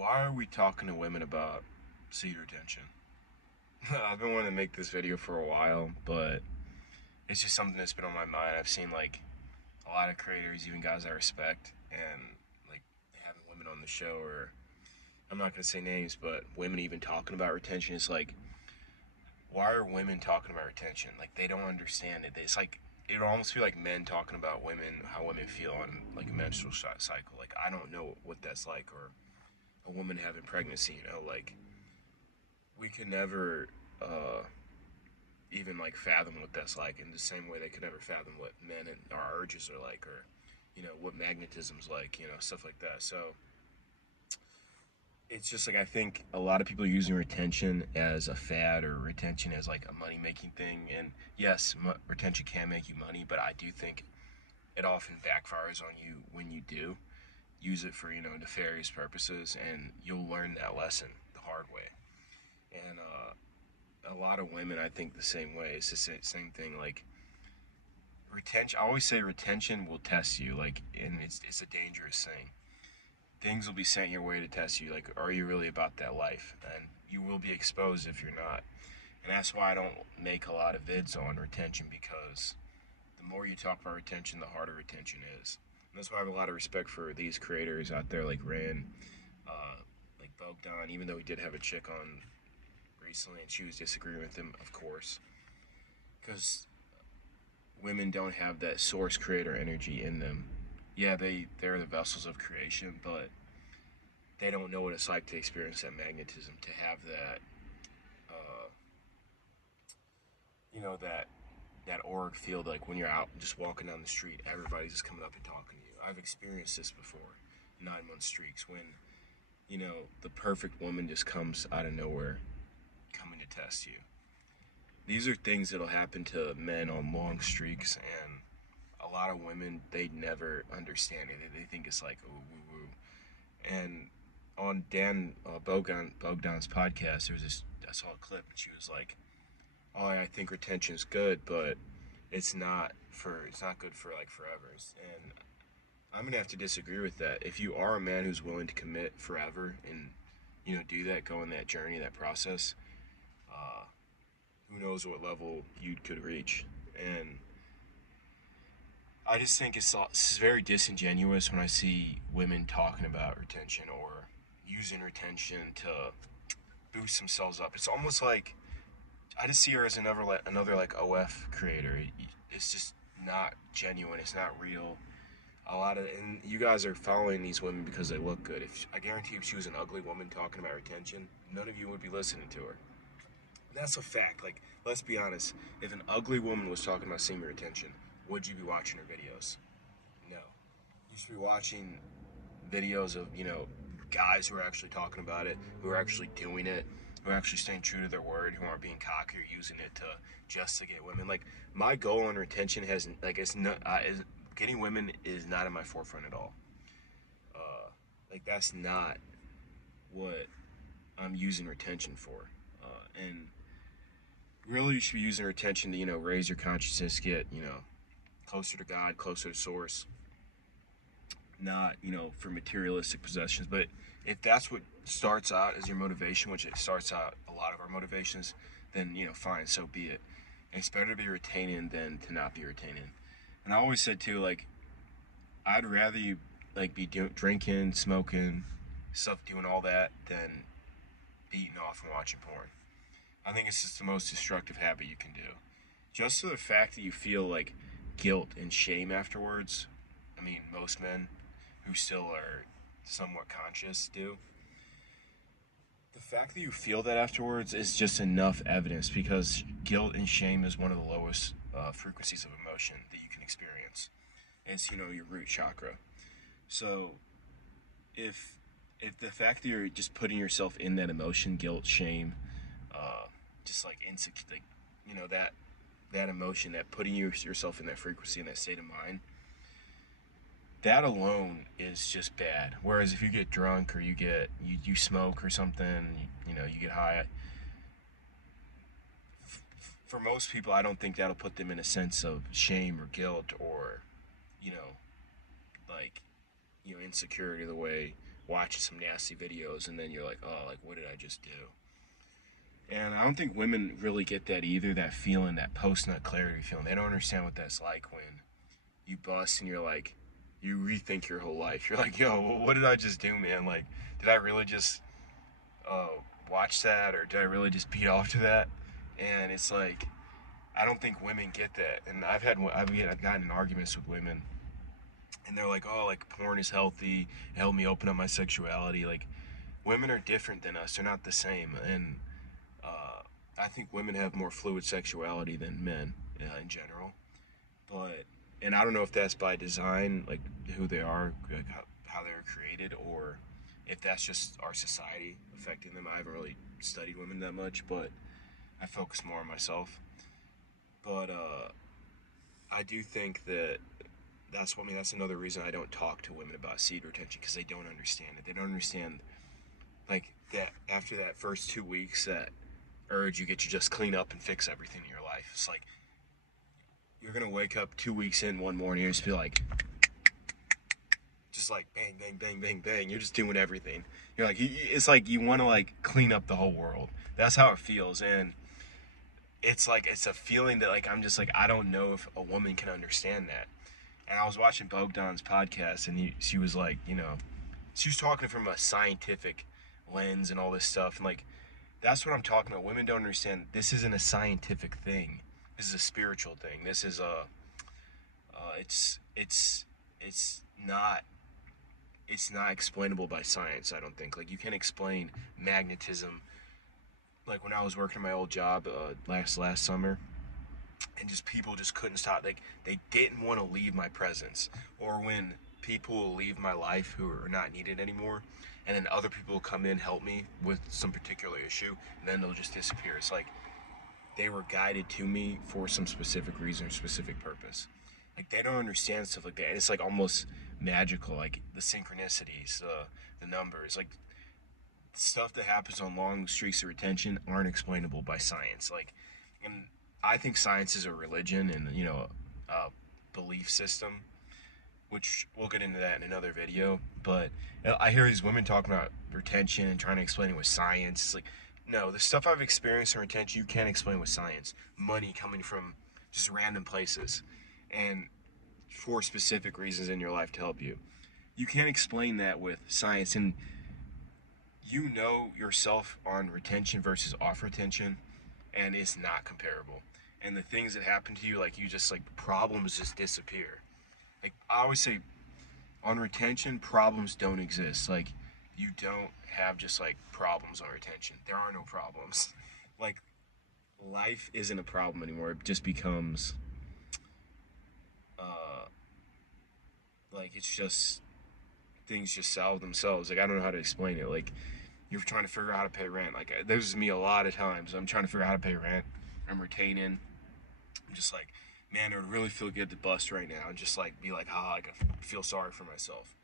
Why are we talking to women about seed retention? I've been wanting to make this video for a while, but it's just something that's been on my mind. I've seen like a lot of creators, even guys I respect, and like having women on the show, or I'm not gonna say names, but women even talking about retention. It's like, why are women talking about retention? Like they don't understand it. It's like it would almost feel like men talking about women, how women feel on like a menstrual cycle. Like I don't know what that's like, or a woman having pregnancy. Like we could never uh, even like fathom what that's like in the same way they could never fathom what men and our urges are like, or what magnetism's like, stuff like that. So it's just like I think a lot of people are using retention as a fad, or retention as like a money making thing. And yes, retention can make you money, but I do think it often backfires on you when you do use it for nefarious purposes, and you'll learn that lesson the hard way. And a lot of women, I think, the same way. It's the same thing. Like retention, I always say retention will test you. Like, and it's a dangerous thing. Things will be sent your way to test you. Like, are you really about that life? And you will be exposed if you're not. And that's why I don't make a lot of vids on retention, because the more you talk about retention, the harder retention is. And that's why I have a lot of respect for these creators out there, like Ran, like Bogdan. Even though he did have a chick on recently, and she was disagreeing with him, of course, because women don't have that source creator energy in them. Yeah, they're the vessels of creation, but they don't know what it's like to experience that magnetism, to have that, uh, that auric field. Like when you're out just walking down the street, everybody's just coming up and talking to you. I've experienced this before, 9 month streaks, when the perfect woman just comes out of nowhere, coming to test you. These are things that'll happen to men on long streaks, and a lot of women, they never understand it. They think it's like, oh, woo woo. And on Bogdan's podcast, there was this. I saw a clip, and she was like, "Oh, I think retention is good, but it's not good for like forever." And I'm gonna have to disagree with that. If you are a man who's willing to commit forever and do that, go on that journey, that process, uh, who knows what level you could reach. And I just think it's very disingenuous when I see women talking about retention, or using retention to boost themselves up. It's almost like I just see her as another like OF creator. It's just not genuine. It's not real. And you guys are following these women because they look good. If I guarantee, if she was an ugly woman talking about retention, none of you would be listening to her. That's a fact. Like, let's be honest. If an ugly woman was talking about semen retention, would you be watching her videos? No. You should be watching videos of, guys who are actually talking about it, who are actually doing it, who are actually staying true to their word, who aren't being cocky or using it just to get women. Like, my goal on retention getting women is not in my forefront at all. Like, that's not what I'm using retention for. And really, you should be using retention to, raise your consciousness, get, closer to God, closer to source, not, for materialistic possessions. But if that's what starts out as your motivation, which it starts out a lot of our motivations, then, fine, so be it. And it's better to be retaining than to not be retaining. And I always said too, like, I'd rather you like be drinking, smoking, stuff, doing all that, than beating off and watching porn. I think it's just the most destructive habit you can do. Just for the fact that you feel like guilt and shame afterwards. I mean, most men who still are somewhat conscious do. The fact that you feel that afterwards is just enough evidence, because guilt and shame is one of the lowest frequencies of emotion that you can experience. It's your root chakra. So if the fact that you're just putting yourself in that emotion, guilt, shame, just like insecure, like that emotion, that putting yourself in that frequency, in that state of mind, that alone is just bad. Whereas if you get drunk, or you smoke or something, you get high, for most people, I don't think that'll put them in a sense of shame or guilt, or like insecurity, the way watching some nasty videos, and then you're like, oh, like, what did I just do? And I don't think women really get that either, that feeling, that post-nut clarity feeling. They don't understand what that's like when you bust and you're like, you rethink your whole life. You're like, yo, what did I just do, man? Like, did I really just uh, watch that, or did I really just beat off to that? And it's like, I don't think women get that. And I've gotten in arguments with women, and they're like, oh, like, porn is healthy, it helped me open up my sexuality. Like, women are different than us, they're not the same. And I think women have more fluid sexuality than men in general. But, and I don't know if that's by design, like who they are, like how they were created, or if that's just our society affecting them. I haven't really studied women that much, but I focus more on myself. But I do think that that's another reason I don't talk to women about seed retention, because they don't understand it. They don't understand, like, that after that first 2 weeks, that urge you get to just clean up and fix everything in your life. It's like you're gonna wake up 2 weeks in one morning and just be like, just like bang, bang, bang, bang, bang. You're just doing everything. You're like, it's like you want to like clean up the whole world. That's how it feels, and it's like it's a feeling that like I'm just like I don't know if a woman can understand that. And I was watching Bogdan's podcast, and she was like, she was talking from a scientific lens and all this stuff, and like that's what I'm talking about. Women don't understand. This isn't a scientific thing. This is a spiritual thing. This is it's not it's not explainable by science. I don't think. Like, you can't explain magnetism. Like when I was working my old job last summer, and just people just couldn't stop. Like, they didn't want to leave my presence, or when people will leave my life who are not needed anymore, and then other people will come in, help me with some particular issue, and then they'll just disappear. It's like they were guided to me for some specific reason or specific purpose. Like, they don't understand stuff like that. And it's like almost magical, like the synchronicities, the numbers, like stuff that happens on long streaks of retention aren't explainable by science. Like, and I think science is a religion and a belief system, which we'll get into that in another video. But I hear these women talking about retention and trying to explain it with science. It's like, no, the stuff I've experienced in retention you can't explain with science. Money coming from just random places and for specific reasons in your life to help you. You can't explain that with science. And you know yourself on retention versus off retention, and it's not comparable. And the things that happen to you, like, you just like problems just disappear. Like, I always say, on retention, problems don't exist. Like, you don't have just like problems on retention. There are no problems. Like, life isn't a problem anymore. It just becomes like, it's just things just solve themselves. Like, I don't know how to explain it. Like, you're trying to figure out how to pay rent. Like, this is me a lot of times. I'm trying to figure out how to pay rent. I'm retaining. I'm just like, man, it would really feel good to bust right now and just like be like, like, I feel sorry for myself.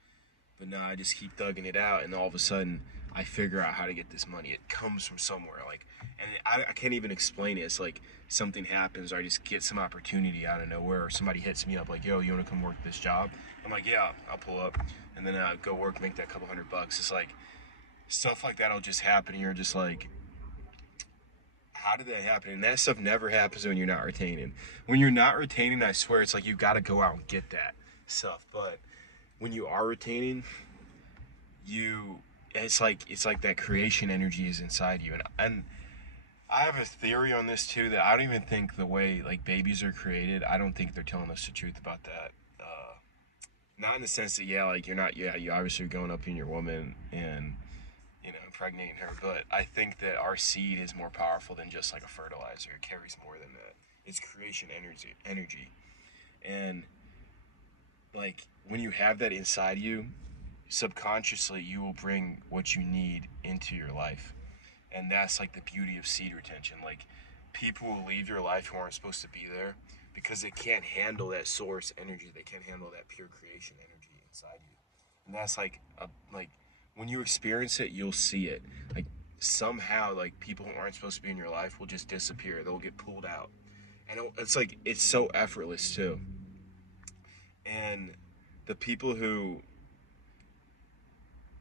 But no, I just keep thugging it out, and all of a sudden I figure out how to get this money. It comes from somewhere, like, and I can't even explain it. It's like something happens, or I just get some opportunity out of nowhere, or somebody hits me up like, yo, you want to come work this job? I'm like, yeah, I'll pull up, and then I go work, make that couple $100. It's like stuff like that'll just happen, and you're just like, how did that happen? And that stuff never happens when you're not retaining. When you're not retaining, I swear, it's like you got to go out and get that stuff. But when you are retaining, it's like that creation energy is inside you. And I have a theory on this too, that I don't even think the way like babies are created, I don't think they're telling us the truth about that. Not in the sense that, like, you're not, you obviously are going up in your woman and impregnating her, but I think that our seed is more powerful than just like a fertilizer. It carries more than that. It's creation energy. And like, when you have that inside you, subconsciously you will bring what you need into your life. And that's like the beauty of seed retention. Like, people will leave your life who aren't supposed to be there because they can't handle that source energy. They can't handle that pure creation energy inside you. And that's like when you experience it, you'll see it. Like, somehow, like, people who aren't supposed to be in your life will just disappear. They'll get pulled out. And it's like, it's so effortless too. And the people who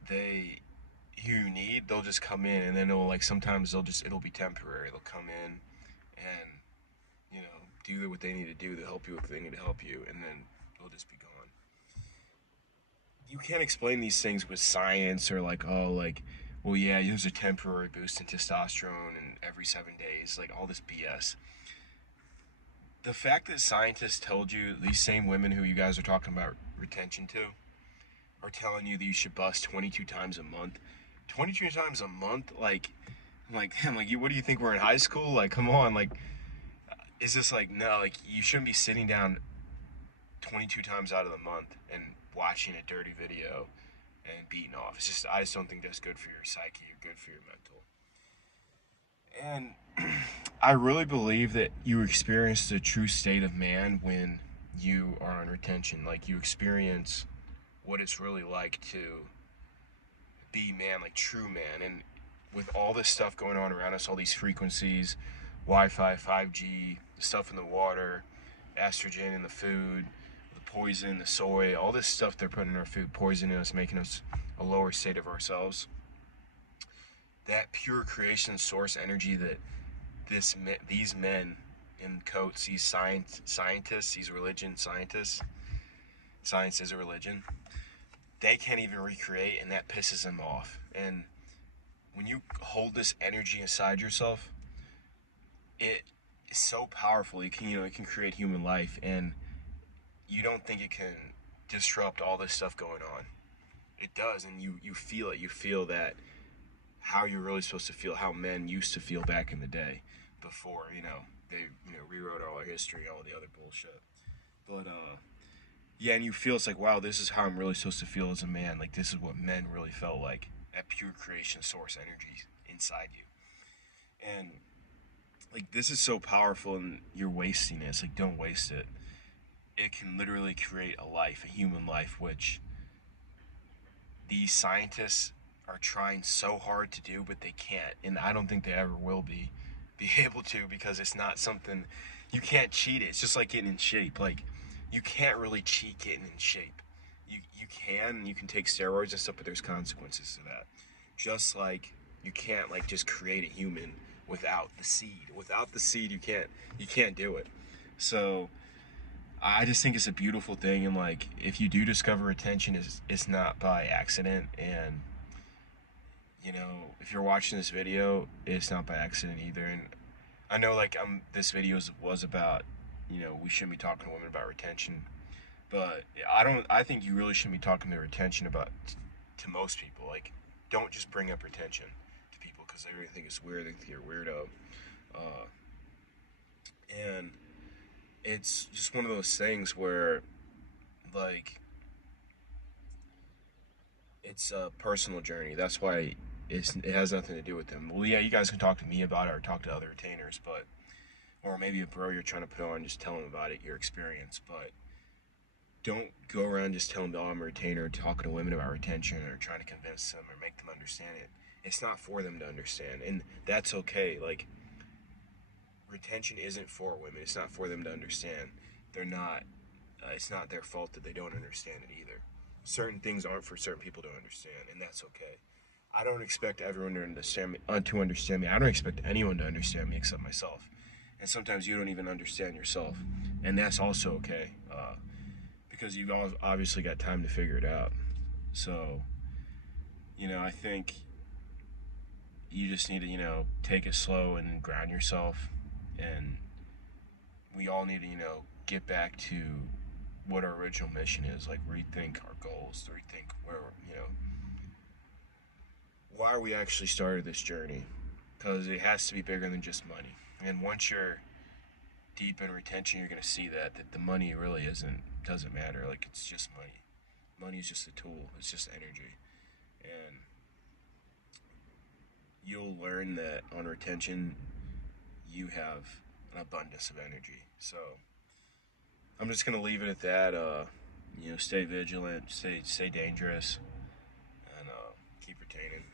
they who you need, they'll just come in, and then it'll like sometimes it'll be temporary. They'll come in and do what they need to do to help you if they need to help you, and then they'll just be gone. You can't explain these things with science or like, oh, like, well, yeah, there's a temporary boost in testosterone and every 7 days, like all this BS. The fact that scientists told you, these same women who you guys are talking about retention to are telling you that you should bust 22 times a month. 22 times a month, like you. What do you think, we're in high school? Like, come on, like, is this like, no, like you shouldn't be sitting down 22 times out of the month and watching a dirty video and beating off. It's just, I just don't think that's good for your psyche or good for your mental. And I really believe that you experience the true state of man when you are on retention. Like, you experience what it's really like to be man, like true man. And with all this stuff going on around us, all these frequencies, Wi-Fi, 5G, stuff in the water, estrogen in the food, the poison, the soy, all this stuff they're putting in our food, poisoning us, making us a lower state of ourselves. That pure creation source energy that these men in coats, these scientists, these religion scientists, science is a religion, they can't even recreate, and that pisses them off. And when you hold this energy inside yourself, it is so powerful. It can create human life, and you don't think it can disrupt all this stuff going on. It does, and you feel it. You feel that how you're really supposed to feel, how men used to feel back in the day, before they rewrote all our history, all the other bullshit. But yeah, and you feel, it's like, wow, this is how I'm really supposed to feel as a man. Like, this is what men really felt like, that pure creation source energy inside you. And like, this is so powerful, and you're wasting it. It's like, don't waste it. It can literally create a life, a human life, which these scientists are trying so hard to do, but they can't. And I don't think they ever will be able to, because it's not something, you can't cheat it. It's just like getting in shape. Like, you can't really cheat getting in shape. You can take steroids and stuff, but there's consequences to that. Just like you can't like just create a human without the seed. Without the seed, you can't do it. So I just think it's a beautiful thing, and like, if you do discover retention, it's not by accident. And if you're watching this video, it's not by accident either. And I know, like, this video was about, we shouldn't be talking to women about retention, but I think you really shouldn't be talking to retention about to most people. Like, don't just bring up retention to people, because they really think it's weird. They think you're a weirdo. And it's just one of those things where, like, it's a personal journey. That's why it has nothing to do with them. Well, yeah, you guys can talk to me about it or talk to other retainers, or maybe a bro you're trying to put on, just tell them about it, your experience. But don't go around just telling them, oh, I'm a retainer, talking to women about retention, or trying to convince them or make them understand it. It's not for them to understand, and that's okay. Like, retention isn't for women. It's not for them to understand. They're not. It's not their fault that they don't understand it either. Certain things aren't for certain people to understand, and that's okay. I don't expect everyone to understand me. I don't expect anyone to understand me except myself. And sometimes you don't even understand yourself, and that's also okay, because you've obviously got time to figure it out. So, I think you just need to, take it slow and ground yourself, and we all need to, get back to what our original mission is. Like, rethink our goals, rethink where, why we actually started this journey, because it has to be bigger than just money. And once you're deep in retention, you're going to see that the money really doesn't matter. Like, it's just money. Money is just a tool. It's just energy. And you'll learn that on retention, you have an abundance of energy. So I'm just going to leave it at that. Stay vigilant, stay dangerous, and keep retaining.